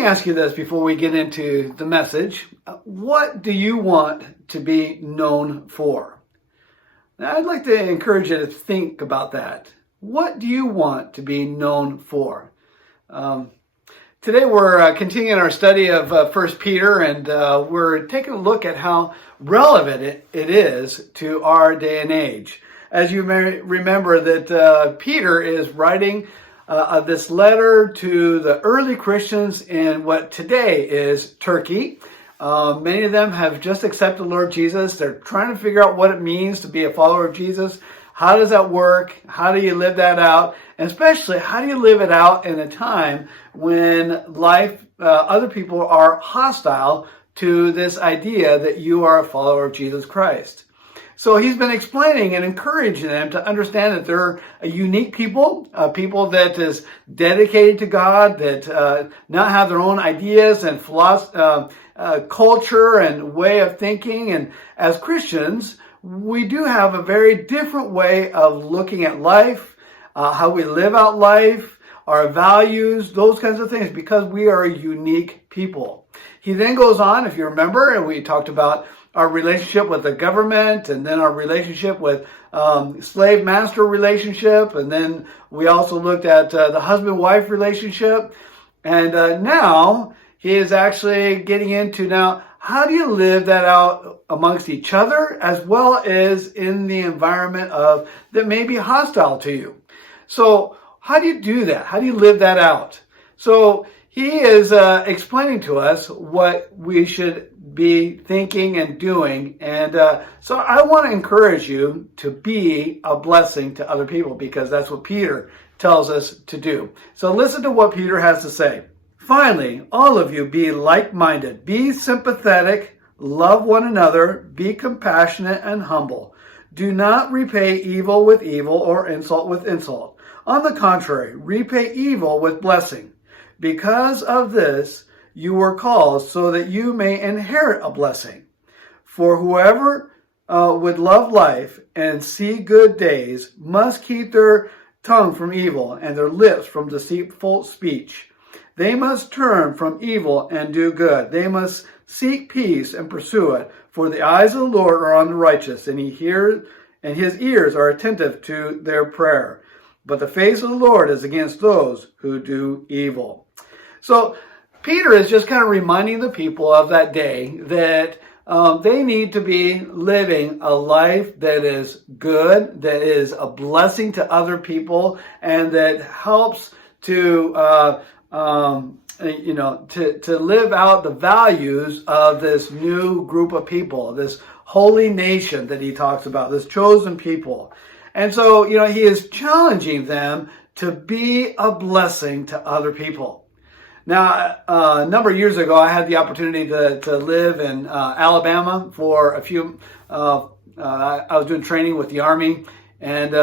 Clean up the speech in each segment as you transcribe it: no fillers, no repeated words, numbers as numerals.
me ask you this before we get into the message. What do you want to be known for? Now, I'd like to encourage you to think about that. What do you want to be known for? Today we're continuing our study of 1 Peter, and we're taking a look at how relevant it is to our day and age. As you may remember that Peter is writing this letter to the early Christians in what today is Turkey. Many of them have just accepted Lord Jesus. They're trying to figure out what it means to be a follower of Jesus. How does that work? How do you live that out? And especially, how do you live it out in a time when other people are hostile to this idea that you are a follower of Jesus Christ? So he's been explaining and encouraging them to understand that they're a unique people, people that is dedicated to God, that now have their own ideas and philosophy, culture and way of thinking. And as Christians, we do have a very different way of looking at life, how we live out life, our values, those kinds of things, because we are a unique people. He then goes on, if you remember, and we talked about our relationship with the government, and then our relationship with slave-master relationship, and then we also looked at the husband-wife relationship. And now he is actually getting into how do you live that out amongst each other as well as in the environment that may be hostile to you. So how do you do that? How do you live that out? So he is explaining to us what we should be thinking and doing. And so I want to encourage you to be a blessing to other people, because that's what Peter tells us to do. So listen to what Peter has to say. Finally, all of you be like-minded, be sympathetic, love one another, be compassionate and humble. Do not repay evil with evil or insult with insult. On the contrary, repay evil with blessing. Because of this, you were called so that you may inherit a blessing. For whoever would love life and see good days must keep their tongue from evil and their lips from deceitful speech. They must turn from evil and do good. They must seek peace and pursue it. For the eyes of the Lord are on the righteous, and his ears are attentive to their prayer. But the face of the Lord is against those who do evil. So Peter is just kind of reminding the people of that day that they need to be living a life that is good, that is a blessing to other people, and that helps to live out the values of this new group of people, this holy nation that he talks about, this chosen people. And so, he is challenging them to be a blessing to other people. Now, a number of years ago, I had the opportunity to live in Alabama for a few, I was doing training with the Army, and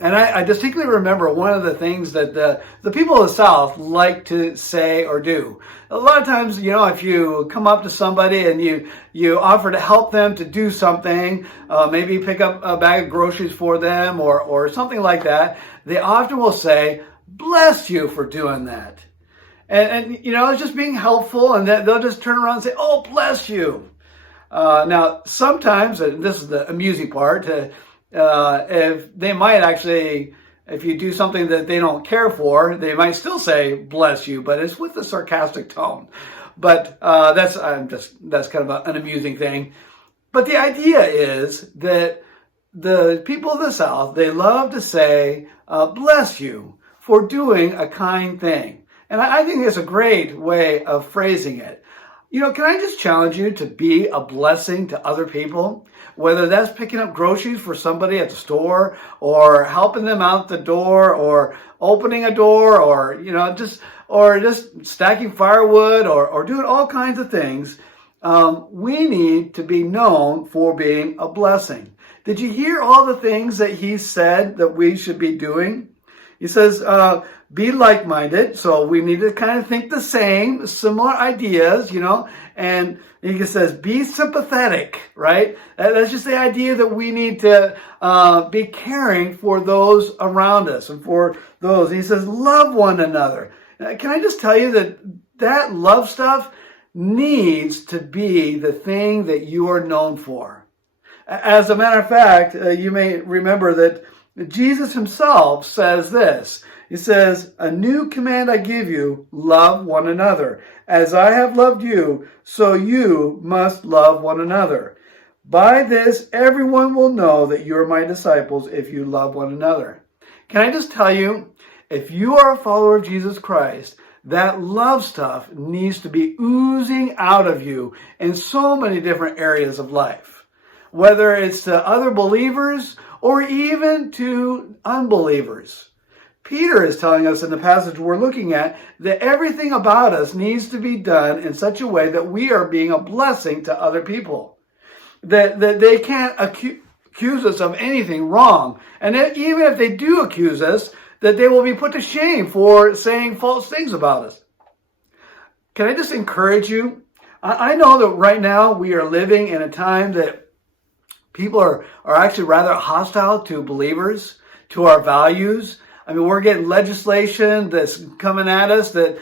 I distinctly remember one of the things that the people of the South like to say or do. A lot of times, if you come up to somebody and you offer to help them to do something, maybe pick up a bag of groceries for them or something like that, they often will say, "Bless you for doing that." And it's just being helpful, and they'll just turn around and say, "Oh, bless you." Now, sometimes, and this is the amusing part, if they might actually, if you do something that they don't care for, they might still say "bless you," but it's with a sarcastic tone. But that's kind of an amusing thing. But the idea is that the people of the South, they love to say "bless you" for doing a kind thing, and I think it's a great way of phrasing it. Can I just challenge you to be a blessing to other people? Whether that's picking up groceries for somebody at the store, or helping them out the door, or opening a door, or just stacking firewood, or doing all kinds of things. We need to be known for being a blessing. Did you hear all the things that he said that we should be doing? He says, be like-minded. So we need to kind of think the same, similar ideas, and he says, be sympathetic, right? That's just the idea that we need to be caring for those around us and for those. And he says, love one another. Can I just tell you that that love stuff needs to be the thing that you are known for? As a matter of fact, you may remember that Jesus himself says this. He says, "A new command I give you, love one another. As I have loved you, so you must love one another. By this, everyone will know that you are my disciples if you love one another." Can I just tell you, if you are a follower of Jesus Christ, that love stuff needs to be oozing out of you in so many different areas of life. Whether it's to other believers or even to unbelievers. Peter is telling us in the passage we're looking at that everything about us needs to be done in such a way that we are being a blessing to other people. That they can't accuse us of anything wrong. And even if they do accuse us, that they will be put to shame for saying false things about us. Can I just encourage you? I know that right now we are living in a time that people are actually rather hostile to believers, to our values. I mean, we're getting legislation that's coming at us that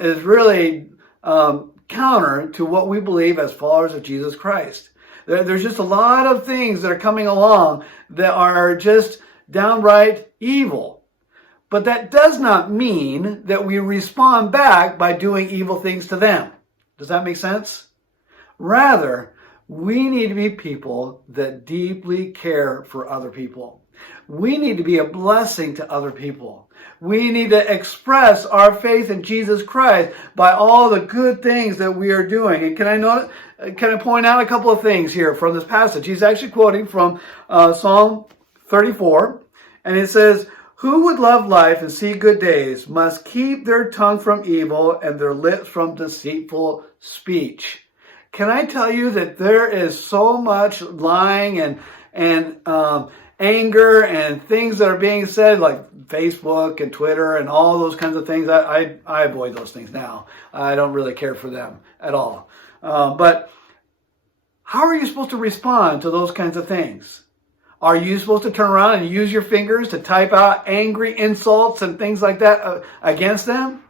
is really counter to what we believe as followers of Jesus Christ. There's just a lot of things that are coming along that are just downright evil. But that does not mean that we respond back by doing evil things to them. Does that make sense? Rather, we need to be people that deeply care for other people. We need to be a blessing to other people. We need to express our faith in Jesus Christ by all the good things that we are doing. And can I point out a couple of things here from this passage? He's actually quoting from Psalm 34, and it says, "Who would love life and see good days must keep their tongue from evil and their lips from deceitful speech." Can I tell you that there is so much lying and anger and things that are being said, like Facebook and Twitter and all those kinds of things. I avoid those things now. I don't really care for them at all. But how are you supposed to respond to those kinds of things? Are you supposed to turn around and use your fingers to type out angry insults and things like that against them?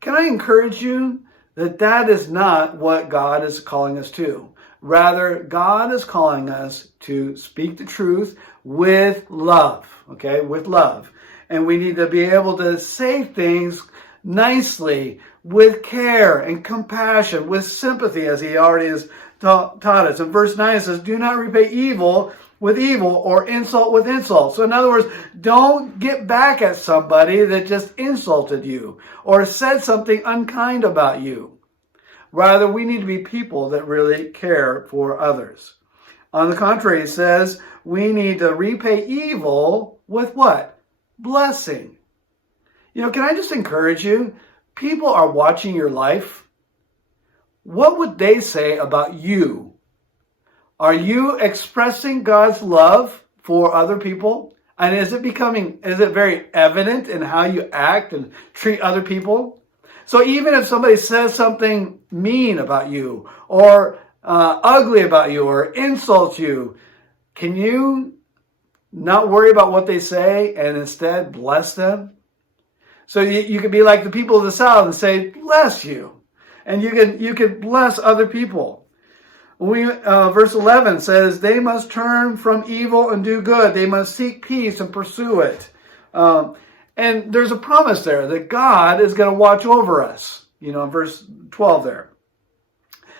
Can I encourage you that that is not what God is calling us to? Rather, God is calling us to speak the truth with love, okay, with love. And we need to be able to say things nicely, with care and compassion, with sympathy, as he already has taught us. In verse 9 it says, "Do not repay evil with evil or insult with insult." So in other words, don't get back at somebody that just insulted you or said something unkind about you. Rather, we need to be people that really care for others. On the contrary, it says we need to repay evil with what? Blessing. Can I just encourage you? People are watching your life. What would they say about you? Are you expressing God's love for other people? And is it very evident in how you act and treat other people? So even if somebody says something mean about you or ugly about you or insults you, can you not worry about what they say and instead bless them? So you could be like the people of the South and say, "Bless you." And you can bless other people. Verse 11 says, "They must turn from evil and do good. They must seek peace and pursue it." And there's a promise there that God is going to watch over us, in verse 12 there.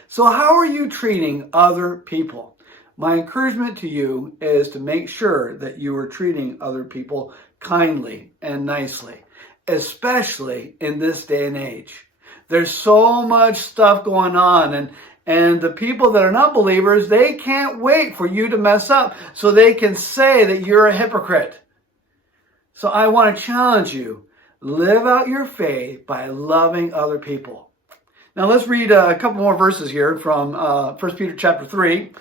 So how are you treating other people? My encouragement to you is to make sure that you are treating other people kindly and nicely, especially in this day and age. There's so much stuff going on, and the people that are not believers, they can't wait for you to mess up so they can say that you're a hypocrite. So I want to challenge you, live out your faith by loving other people. Now let's read a couple more verses here from 1 Peter chapter 3.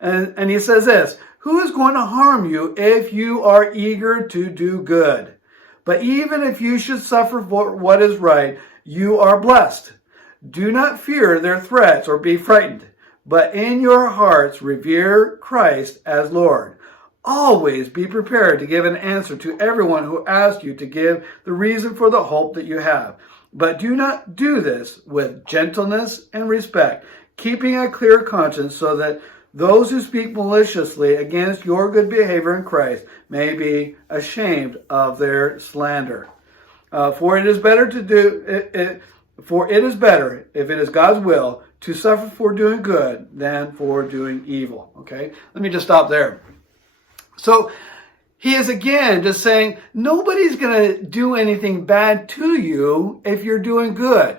And he says this, "Who is going to harm you if you are eager to do good? But even if you should suffer for what is right, you are blessed. Do not fear their threats or be frightened, but in your hearts revere Christ as Lord. Always be prepared to give an answer to everyone who asks you to give the reason for the hope that you have. But do not do this with gentleness and respect, keeping a clear conscience, so that those who speak maliciously against your good behavior in Christ may be ashamed of their slander. For it is better, if it is God's will, to suffer for doing good than for doing evil. Okay, let me just stop there. So he is again just saying nobody's going to do anything bad to you if you're doing good.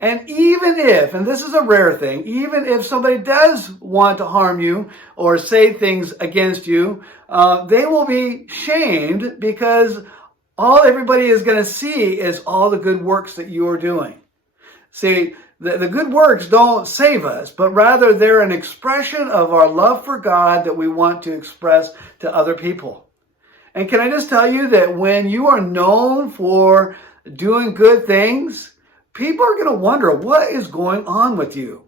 And even if, and this is a rare thing, even if somebody does want to harm you or say things against you, they will be shamed, because all everybody is going to see is all the good works that you are doing. See, the good works don't save us, but rather they're an expression of our love for God that we want to express to other people. And can I just tell you that when you are known for doing good things, people are going to wonder, what is going on with you?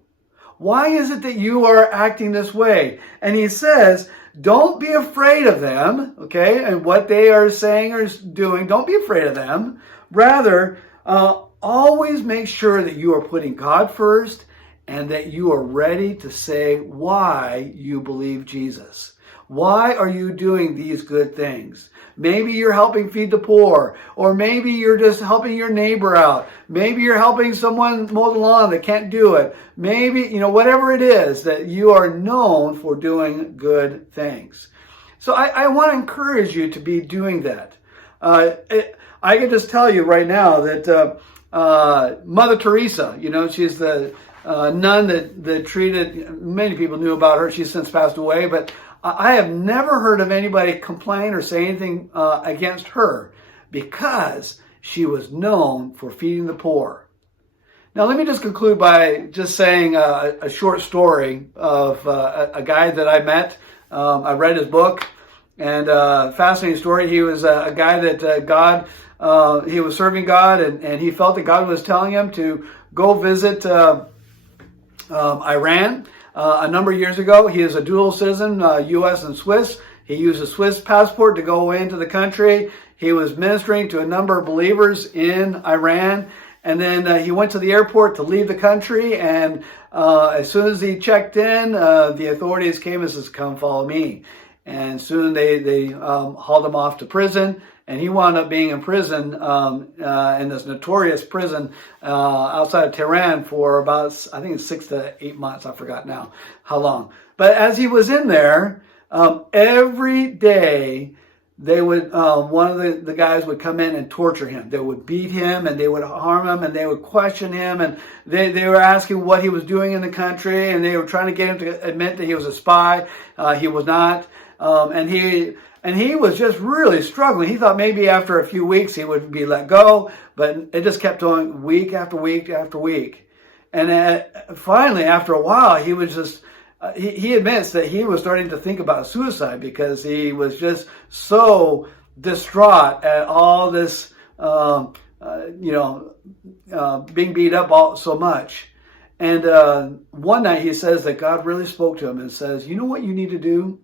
Why is it that you are acting this way? And he says, don't be afraid of them, okay? And what they are saying or doing, don't be afraid of them. Rather, always make sure that you are putting God first and that you are ready to say why you believe Jesus. Why are you doing these good things? Maybe you're helping feed the poor, or maybe you're just helping your neighbor out. Maybe you're helping someone mow the lawn that can't do it. Maybe, whatever it is, that you are known for doing good things. So I want to encourage you to be doing that. I can just tell you right now that Mother Teresa, she's the nun that treated, many people knew about her. She's since passed away, but I have never heard of anybody complain or say anything against her, because she was known for feeding the poor. Now, let me just conclude by just saying a short story of a guy that I met. I read his book, and fascinating story. He was a guy that he was serving God, and he felt that God was telling him to go visit Iran. A number of years ago. He is a dual citizen, U.S. and Swiss. He used a Swiss passport to go into the country. He was ministering to a number of believers in Iran. And then he went to the airport to leave the country. And as soon as he checked in, the authorities came and says, "Come follow me." And soon they hauled him off to prison. And he wound up being in prison, in this notorious prison outside of Tehran for about, I think it's 6 to 8 months. I forgot now how long. But as he was in there, every day they would, one of the guys would come in and torture him. They would beat him and they would harm him and they would question him. And they were asking what he was doing in the country, and they were trying to get him to admit that he was a spy. He was not. And he was just really struggling. He thought maybe after a few weeks he would be let go, but it just kept going week after week after week. And finally, after a while, he was just, he admits that he was starting to think about suicide, because he was just so distraught at all this, being beat up so much. And one night he says that God really spoke to him and says, "You know what you need to do?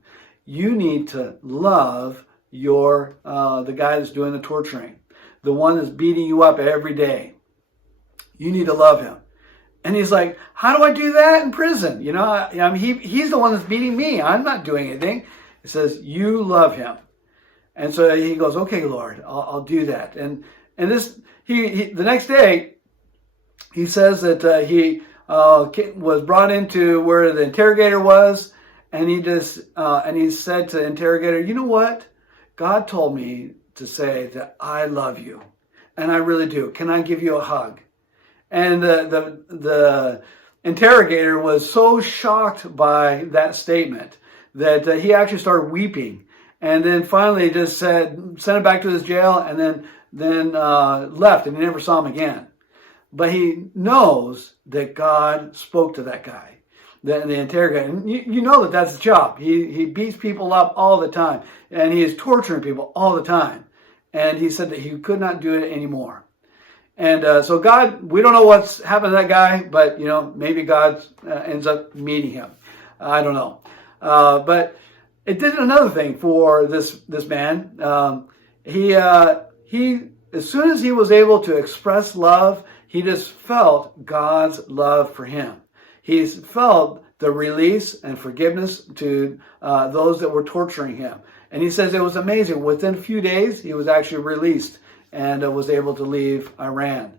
You need to love the guy that's doing the torturing, the one that's beating you up every day. You need to love him." And he's like, "How do I do that in prison? He's the one that's beating me. I'm not doing anything." He says, "You love him." And so he goes, "Okay, Lord, I'll do that." And this, the next day, he says that he was brought into where the interrogator was. And he said to the interrogator, "You know what? God told me to say that I love you, and I really do. Can I give you a hug?" And the interrogator was so shocked by that statement that he actually started weeping, and then finally just sent him back to his jail, and then left, and he never saw him again. But he knows that God spoke to that guy. The interrogator, and you know that's his job. He beats people up all the time, and he is torturing people all the time. And he said that he could not do it anymore. And so God, we don't know what's happened to that guy, but maybe God ends up meeting him. I don't know. But it did another thing for this man. He as soon as he was able to express love, he just felt God's love for him. He felt the release and forgiveness to those that were torturing him. And he says it was amazing. Within a few days, he was actually released and was able to leave Iran.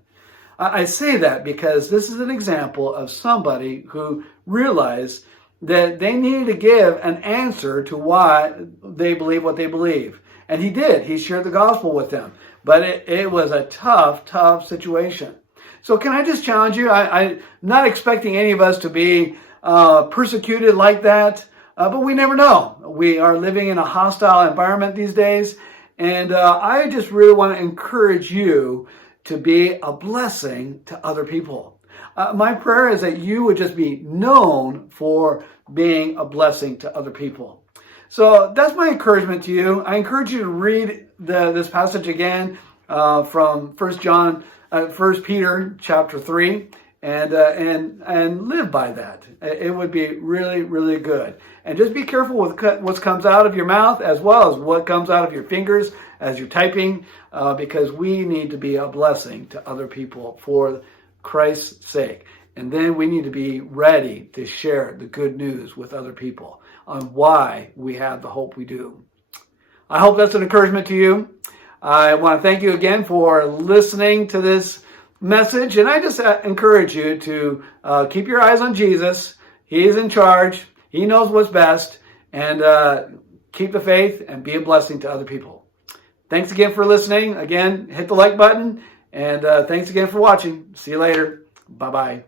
I say that because this is an example of somebody who realized that they needed to give an answer to why they believe what they believe. And he did. He shared the gospel with them. But it was a tough situation. So can I just challenge you? I'm not expecting any of us to be persecuted like that, but we never know. We are living in a hostile environment these days, and I just really want to encourage you to be a blessing to other people. My prayer is that you would just be known for being a blessing to other people. So that's my encouragement to you. I encourage you to read this passage again from 1 Peter chapter 3 and live by that. It would be really, really good. And just be careful with what comes out of your mouth as well as what comes out of your fingers as you're typing, because we need to be a blessing to other people for Christ's sake. And then we need to be ready to share the good news with other people on why we have the hope we do. I hope that's an encouragement to you. I want to thank you again for listening to this message. And I just encourage you to keep your eyes on Jesus. He's in charge. He knows what's best. And keep the faith and be a blessing to other people. Thanks again for listening. Again, hit the like button. And thanks again for watching. See you later. Bye-bye.